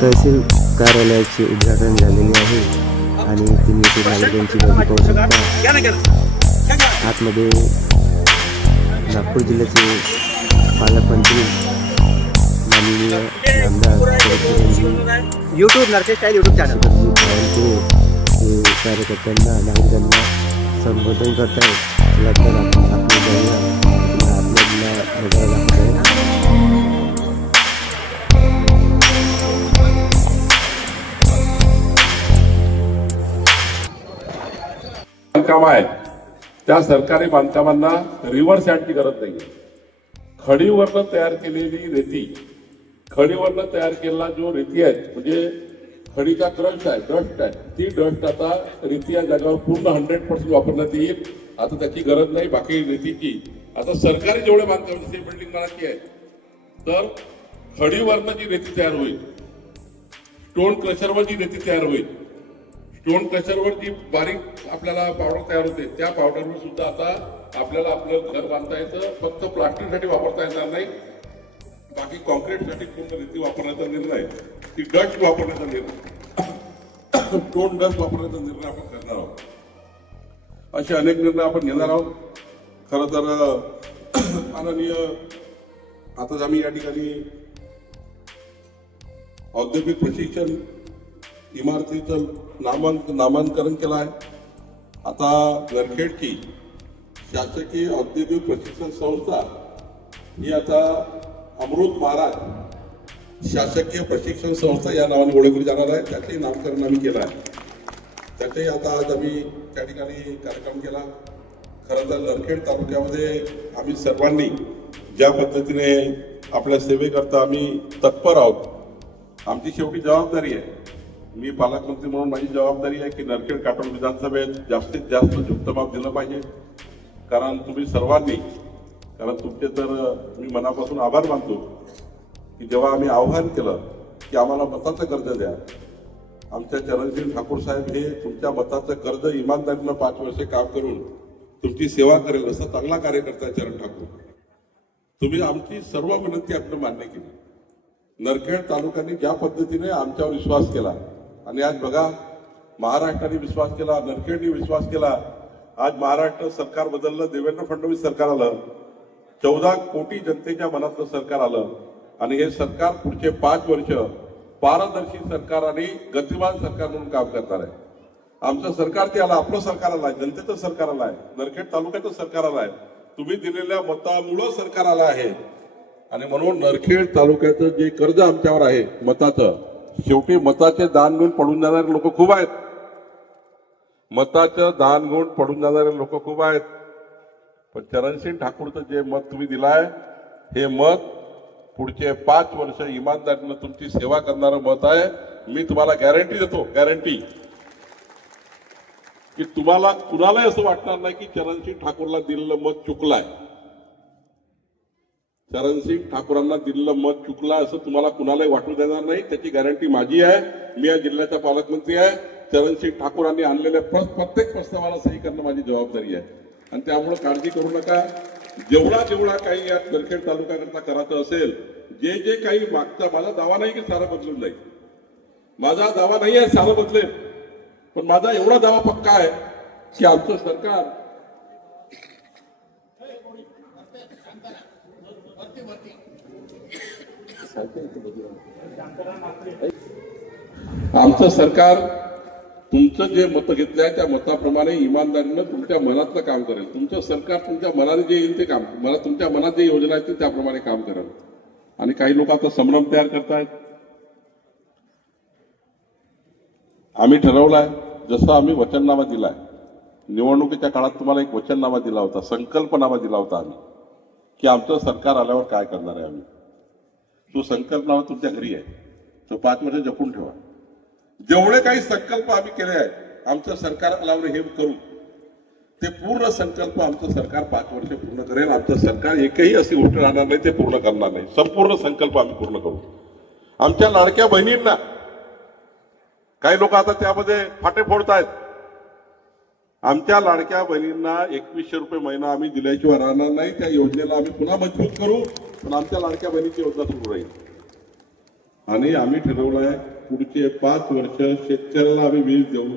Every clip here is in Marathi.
तहसील कार्यालयाचे उद्घाटन झालेले आहे आणि तुम्ही इथे नागरिकांची गर्दी पाहू शकता। आतमध्ये नागपूर जिल्ह्याचे पालकमंत्री माननीय आमदार YouTube Narse style YouTube channel हे कार्यकर्त्यांना नागरिकांना संबोधन करत आहेत। लगभग आपल्या बांधकाम आहे त्या सरकारी बांधकामांना रिव्हर्स सँडची गरज नाहीये। खडीवरनं तयार केलेली रेती, खडीवरनं तयार केलेला जो रेती आहे म्हणजे खडीचा क्रश आहे, डस्ट आहे, ती डस्ट आता रेती या जागेवर पूर्ण 100% वापरण्यात येईल। आता त्याची गरज नाही बाकी रेतीची। आता सरकारी जेवढे बांधकाम जसे बिल्डिंग बनायची आहे तर खडीवरनं जी रेती तयार होईल, स्टोन क्रशरवर जी रेती तयार होईल, स्टोन क्रशरवर जी बारीक आपल्याला पावडर तयार होते त्या पावडरवर सुद्धा आता आपल्याला आपलं घर बांधता येतं। फक्त प्लास्टिकसाठी वापरता येणार नाही, बाकी कॉन्क्रीटसाठी पूर्ण रेती वापरण्याचा निर्णय, ती डस्ट वापरण्याचा निर्णय, स्टोन डस्ट वापरण्याचा निर्णय आपण करणार आहोत। असे अनेक निर्णय आपण घेणार आहोत। खरं तर माननीय आताच आम्ही या ठिकाणी औद्योगिक प्रशिक्षण इमारतीचं नामांकन केलं आहे। आता नरखेडची शासकीय औद्योगिक प्रशिक्षण संस्था ही आता अमृत महाराज शासकीय प्रशिक्षण संस्था या नावाने ओळखली जाणार आहे। त्याचंही नामकरण आम्ही केलं आहे। त्याचंही आता आज आम्ही त्या ठिकाणी कार्यक्रम केला। खरं तर नरखेड तालुक्यामध्ये आम्ही सर्वांनी ज्या पद्धतीने आपल्या सेवेकरता आम्ही तत्पर आहोत, आमची शेवटी जबाबदारी आहे। मी पालकमंत्री म्हणून माझी जबाबदारी आहे की नरखेड काटोल विधानसभेत जास्तीत जास्त झुकतमाप दिलं पाहिजे। कारण तुम्ही सर्वांनी, कारण तुमचे तर मी मनापासून आभार मानतो की जेव्हा आम्ही आव्हान केलं की आम्हाला मताचं कर्ज द्या, आमच्या चरणसिंग ठाकूर साहेब हे तुमच्या मताचं कर्ज इमानदारीनं 5 वर्षे काम करून तुमची सेवा करेल असं चांगला कार्यकर्ता चरण ठाकूर, तुम्ही आमची सर्व विनंती आपण मान्य केली। नरखेड तालुक्याने ज्या पद्धतीने आमच्यावर विश्वास केला आणि आज बघा महाराष्ट्राने विश्वास केला, नरखेडने विश्वास केला। आज महाराष्ट्र सरकार बदललं, देवेंद्र फडणवीस सरकार आलं, 14 कोटी जनतेच्या मनातलं सरकार आलं आणि हे सरकार पुढचे 5 वर्ष पारदर्शी सरकार आणि गतिमान सरकार म्हणून काम करणार आहे। आमचं सरकार ते आलं, आपलं सरकार आलं आहे, जनतेचं सरकार आलं आहे, नरखेड तालुक्याचं सरकार आलं आहे, तुम्ही दिलेल्या मतामुळं सरकार आलं आहे। आणि म्हणून नरखेड तालुक्याचं जे कर्ज आमच्यावर आहे मताचं, शेवटी मताचे दान घेऊन पडून जाणारे लोक खूप आहेत, मताचं दान घेऊन पडून जाणारे लोक खूप आहेत। पण चरणसिंग ठाकूरचं जे मत तुम्ही दिलाय हे मत पुढचे 5 वर्ष इमानदारीनं तुमची सेवा करणारं मत आहे। मी तुम्हाला गॅरंटी देतो, गॅरंटी की तुम्हाला कुणालाही असं वाटणार नाही की चरणसिंग ठाकूरला दिलेलं मत चुकलंय, चरणसिंग ठाकूरांना दिलेलं मत चुकलं असं तुम्हाला कुणालाही वाटू देणार नाही। त्याची गॅरंटी माझी आहे। मी या जिल्ह्याचा पालकमंत्री आहे। चरणसिंग ठाकूरांनी आणलेल्या प्रत्येक प्रस्तावाला सही करणं माझी जबाबदारी आहे आणि त्यामुळे काळजी करू नका। जेवढा काही या नरखेड तालुक्याकरता करायचं असेल, जे काही मागचा, माझा दावा नाही की सारं बदलून जाईल, माझा दावा नाही आहे सारं बदलेल, पण माझा एवढा दावा पक्का आहे की आमचं सरकार तुमचं जे मत घेतलं आहे त्या मताप्रमाणे इमानदारीनं तुमच्या मनातलं काम करेल। तुमचं सरकार तुमच्या मनाने जे येईल ते काम, मला तुमच्या मनात जे योजना आहेत त्याप्रमाणे काम करेल। आणि काही लोक आता संभ्रम तयार करतायत। आम्ही ठरवलंय, जसं आम्ही वचननामा दिलाय, निवडणुकीच्या काळात तुम्हाला एक वचननामा दिला होता, संकल्पनामा दिला होता आम्ही की आमचं सरकार आल्यावर काय करणार आहे आम्ही, तो संकल्पनामा तुमच्या घरी आहे, तो 5 वर्ष जपून ठेवा। जेवढे काही संकल्प आम्ही केले आहेत आमचं सरकार आल्यावर हे करू, ते पूर्ण संकल्प आमचं सरकार 5 वर्ष पूर्ण करेल। आमचं सरकार एकही अशी गोष्ट राहणार नाही ते पूर्ण करणार नाही, संपूर्ण संकल्प आम्ही पूर्ण करू। आमच्या लाडक्या बहिणींना काही लोक आता त्यामध्ये फाटे फोडतायत, आमच्या लाडक्या बहिणींना 2100 रुपये महिना आम्ही दिल्याशिवाय राहणार नाही। त्या योजनेला आम्ही पुन्हा मजबूत करू, पण आमच्या लाडक्या बहिणीची योजना सुरू राहील। आणि आम्ही ठरवलं आहे पुढचे 5 वर्ष शेतकऱ्याला आम्ही वीज देऊ.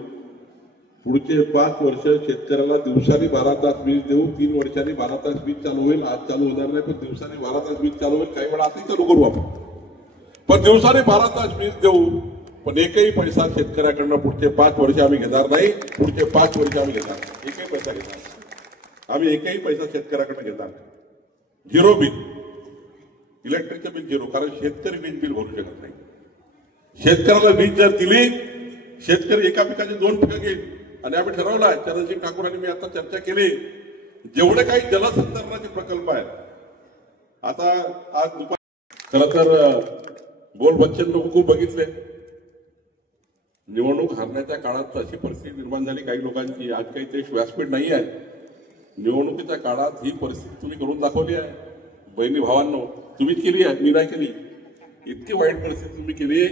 पुढचे 5 वर्ष शेतकऱ्याला दिवसानी 12 तास वीज देऊ. 3 वर्षांनी 12 तास वीज चालू होईल. आज चालू होणार नाही, पण दिवसानी 12 तास वीज चालू होईल. काही वेळा आताही चालू करू आपण, पण दिवसानी 12 तास वीज देऊ. पण एकही पैसा शेतकऱ्याकडनं पुढचे 5 वर्ष आम्ही घेणार नाही. पुढचे 5 वर्ष आम्ही घेणार नाही, एकही पैसा घेणार नाही. आम्ही एकही पैसा शेतकऱ्याकडनं घेणार नाही. झिरो बिल, इलेक्ट्रिकचं बिल झिरो, कारण शेतकरी वीज बिल भरू शकत नाही. शेतकऱ्याला वीज जर दिली, शेतकरी एका पिकाचे 2 पिकं घेईल. आणि आम्ही ठरवलं आहे, चरणसिंग ठाकूर आणि मी आता चर्चा केली, जेवढे काही जलसंधारणाचे प्रकल्प आहेत, आता आज खरं तर बोल बच्चन लोक खूप बघितले. निवडणूक हारण्याच्या काळात अशी परिस्थिती निर्माण झाली काही लोकांची. आज काही ते व्यासपीठ नाही आहे. निवडणुकीच्या काळात ही परिस्थिती तुम्ही करून दाखवली आहे. बहिणी भावांनो, तुम्हीच केली आहे, मी नाही केली. इतकी वाईट परिस्थिती तुम्ही केली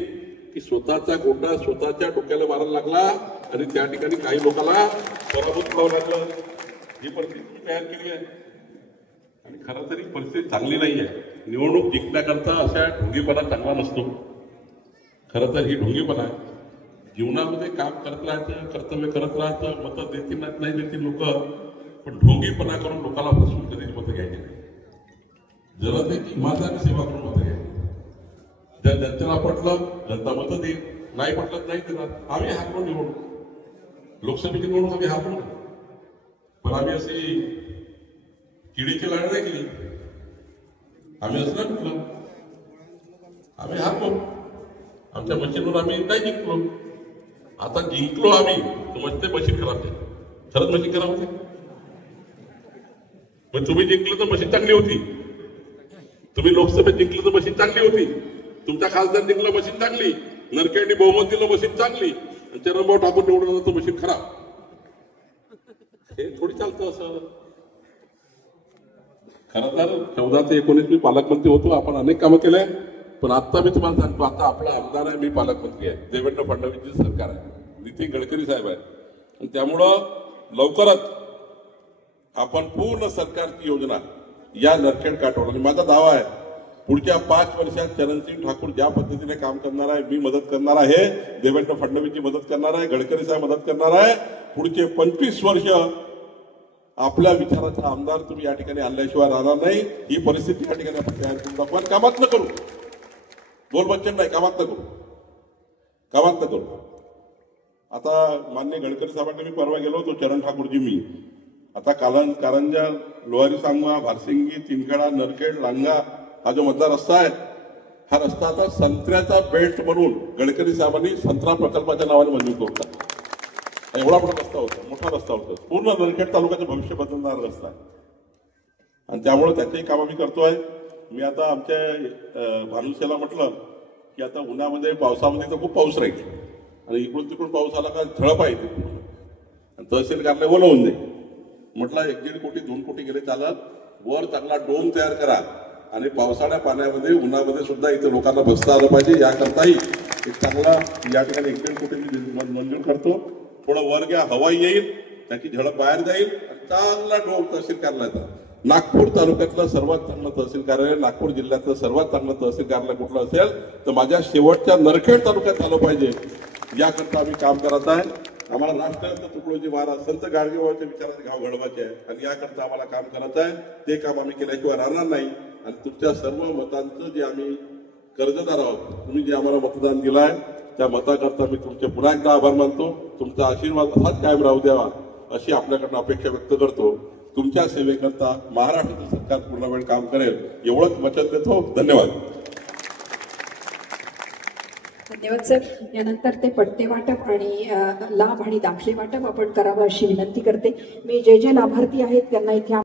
की स्वतःचा गोटा स्वतःच्या डोक्याला मारायला लागला आणि त्या ठिकाणी काही लोकांना पराभूत करावं लागलं. ही परिस्थिती तुम्ही तयार केली आहे. आणि खरं तरी परिस्थिती चांगली नाही आहे. निवडणूक जिंकण्याकरता अशा ढोंगीपणा चांगला नसतो. खरं तर ही ढोंगीपणा आहे. जीवनामध्ये काम करत राहायचं, कर्तव्य करत राहायचं. मतं देतील नाही देतील लोक, पण ढोंगीपणा करून लोकांना फसवून कधीच मतं घ्यायची नाही. जनतेची इमानदारी सेवा करून मतं घ्यायची. जर जनतेला पटलं जनता मतं देईल, नाही पटलं नाही देणार. आम्ही हारलो निवडणूक, लोकसभेची निवडणूक आम्ही हारलो, पण आम्ही अशी किडीची लढाई नाही केली. आम्ही असं नाही म्हटलं, आम्ही हारलो. आमच्या मशीनवर आम्ही नाही जिंकलो. आता जिंकलो आम्ही तर म्हणजे मशीन खराब झाली. खरंच मशीन खराब होती. पण तुम्ही जिंकलं तर मशीन चांगली होती. तुम्ही लोकसभेत जिंकलं तर मशीन चांगली होती. तुमच्या खासदार जिंकलं मशीन चांगली, नरकेंनी बहुमत दिलं मशीन चांगली, आणि चरणभाऊ ठाकूर निवडून तर मशीन खराब. हे थोडी चालतं असं. खरं तर 14 ते 19 मी पालकमंत्री होतो. आपण अनेक कामं केले, पण आता मी तुम्हाला सांगतो, आता आपला आमदार आहे, मी पालकमंत्री आहे, देवेंद्र फडणवीसची सरकार आहे, नितीन गडकरी साहेब आहे. आणि त्यामुळं लवकरच आपण पूर्ण सरकारची योजना या नरखेड काठोड, आणि माझा दावा आहे पुढच्या 5 वर्षात चरणसिंग ठाकूर ज्या पद्धतीने काम करणार आहे, मी मदत करणार आहे, देवेंद्र फडणवीसची मदत करणार आहे, गडकरी साहेब मदत करणार आहे. पुढचे 25 वर्ष आपल्या विचाराचा आमदार तुम्ही या ठिकाणी आणल्याशिवाय राहणार नाही. ही परिस्थिती या ठिकाणी आपण तयार करून दाखवा. कामात न करू, बोल बच्चन नाही, कामात न करू, कामात न करू. आता मान्य गडकरी साहेबांनी मी परवा गेलो होतो, चरण ठाकूरजी मी. आता कारंजा, लोहारी सांगवा, भारसिंगी, चिंचखेडा, नरखेड, लांगा हा जो मधला रस्ता आहे, हा रस्ता आता संत्र्याचा बेल्ट म्हणून गडकरी साहेबांनी संत्रा प्रकल्पाच्या नावाने मंजूर करून टाकला. एवढा मोठा रस्ता होता, मोठा रस्ता होता, पूर्ण नरखेड तालुक्याचं भविष्य बदलणारा रस्ता आहे. आणि त्यामुळे त्याचेही काम आम्ही करतोय. मी आता आमच्या भानुसेला म्हटलं की आता उन्हामध्ये पावसामध्ये तर खूप पाऊस राहील, आणि इकडून तिकडून पाऊस आला का झळप आहे तिकडून, आणि तहसीलदारला बोलवून दे. म्हटलं 1-1.5 कोटी 2 कोटी गेले चालत, वर चांगला डोम तयार करा, आणि पावसाळ्या पाण्यामध्ये उन्हामध्ये सुद्धा इथे लोकांना बसता आलं पाहिजे. याकरताही एक चांगला या ठिकाणी 1-1.5 कोटी मंजूर करतो. थोडं वर घ्या, हवा येईल, त्याची झडप बाहेर जाईल, आणि चांगला डोम तहसील कार्यालयाचा. नागपूर तालुक्यातलं सर्वात चांगलं तहसील कार्यालय, नागपूर जिल्ह्यातलं सर्वात चांगलं तहसील कार्यालय कुठलं असेल तर माझ्या शेवटच्या नरखेड तालुक्यात झालं पाहिजे. याकरता आम्ही काम करत आहे. आम्हाला राष्ट्राचं तुकडोजी महाराज संत गाडगेबाबांच्या विचाराचे गाव घडवायचे आहे, आणि याकरता आम्हाला काम करायचं आहे. ते काम आम्ही केल्याशिवाय राहणार नाही. आणि तुमच्या सर्व मतांचं जे आम्ही कर्जदार आहोत, तुम्ही जे आम्हाला मतदान दिलं आहे त्या मताकरता मी तुमचे पुन्हा एकदा आभार मानतो. तुमचा आशीर्वाद असाच कायम राहू द्यावा अशी आपल्याकडनं अपेक्षा व्यक्त करतो. तुमच्या सेवेकरता महाराष्ट्राचं सरकार पूर्ण वेळ काम करेल एवढंच वचन देतो. धन्यवाद. धन्यवाद सर. यानंतर ते पट्टे वाटप आणि लाभ आणि दाखले वाटप आपण करावं अशी विनंती करते. मी जे लाभार्थी आहेत त्यांना इथे